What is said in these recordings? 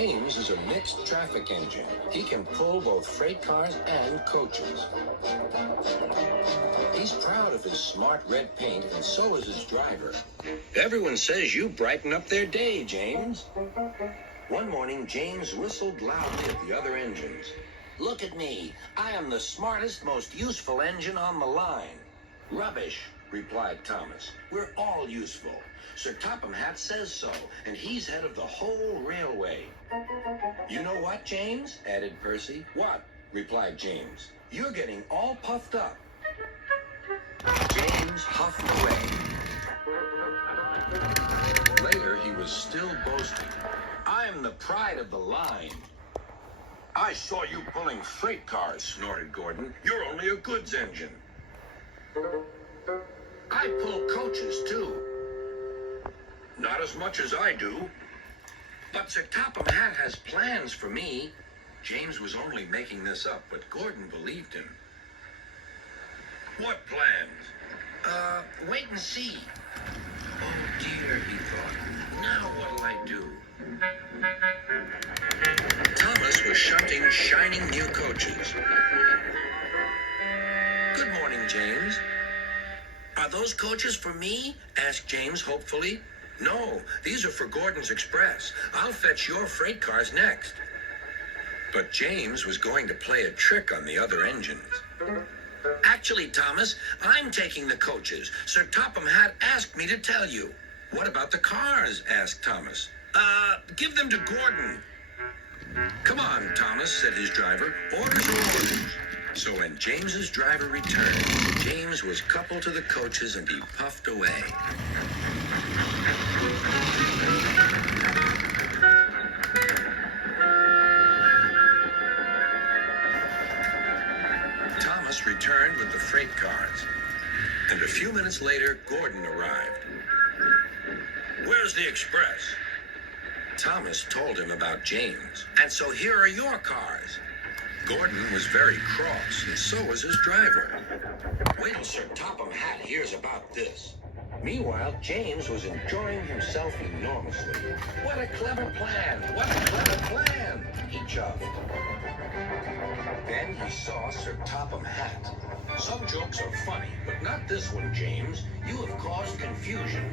James is a mixed traffic engine. He can pull both freight cars and coaches. He's proud of his smart red paint, and so is his driver. Everyone says you brighten up their day, James. One morning, James whistled loudly at the other engines. Look at me. I am the smartest, most useful engine on the line. Rubbish, replied Thomas. We're all useful. Sir Topham Hatt says so, and he's head of the whole railway. You know what, James? Added Percy. What? Replied James. You're getting all puffed up. James huffed away. Later, he was still boasting. I'm the pride of the line. I saw you pulling freight cars, snorted Gordon. You're only a goods engine. I pull coaches, too. Not as much as I do. But Sir Topham Hatt has plans for me. James was only making this up, but Gordon believed him. What plans? Wait and see. Oh, dear, he thought. Now what'll I do? Thomas was shunting shining new coaches. Good morning, James. Are those coaches for me? Asked James hopefully. No, these are for Gordon's Express. I'll fetch your freight cars next. But James was going to play a trick on the other engines. Actually, Thomas, I'm taking the coaches. Sir Topham Hatt asked me to tell you. What about the cars? Asked Thomas. Give them to Gordon. Come on, Thomas, said his driver. Orders are orders. So when James's driver returned, James was coupled to the coaches and he puffed away. Thomas returned with the freight cars. And a few minutes later, Gordon arrived. Where's the express? Thomas told him about James. And so here are your cars. Gordon was very cross, and so was his driver. Wait till Sir Topham Hatt hears about this. Meanwhile, James was enjoying himself enormously. What a clever plan! What a clever plan! He chuffed. Then he saw Sir Topham Hatt. Some jokes are funny, but not this one, James. You have caused confusion.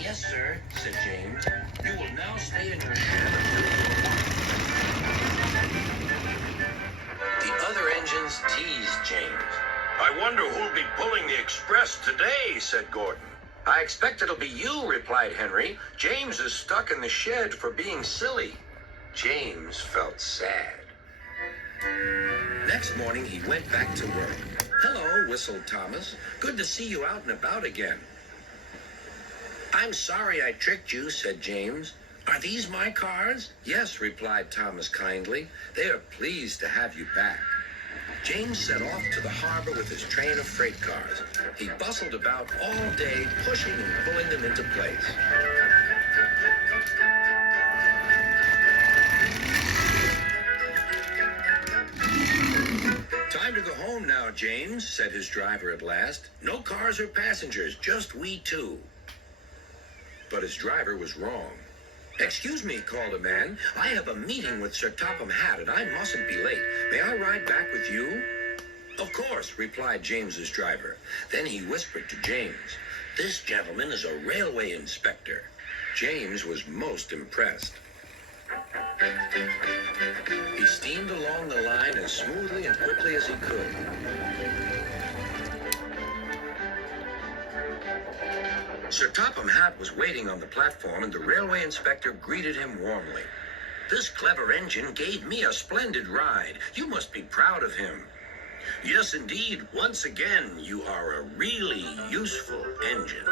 Yes, sir, said James. You will now stay in your shed. The other engines teased James. I wonder who'll be pulling the express today, said Gordon. I expect it'll be you, replied Henry. James is stuck in the shed for being silly. James felt sad. Next morning, he went back to work. Hello, whistled Thomas. Good to see you out and about again. I'm sorry I tricked you, said James. Are these my cars? Yes, replied Thomas kindly. They are pleased to have you back. James set off to the harbor with his train of freight cars. He bustled about all day, pushing and pulling them into place. Time to go home now, James, said his driver at last. No cars or passengers, just we two. But his driver was wrong. Excuse me, called a man. I have a meeting with Sir Topham Hatt, and I mustn't be late. May I ride back with you? Of course, replied James's driver. Then he whispered to James, this gentleman is a railway inspector. James was most impressed. He steamed along the line as smoothly and quickly as he could. Sir Topham Hatt was waiting on the platform, and the railway inspector greeted him warmly. This clever engine gave me a splendid ride. You must be proud of him. Yes, indeed. Once again, you are a really useful engine.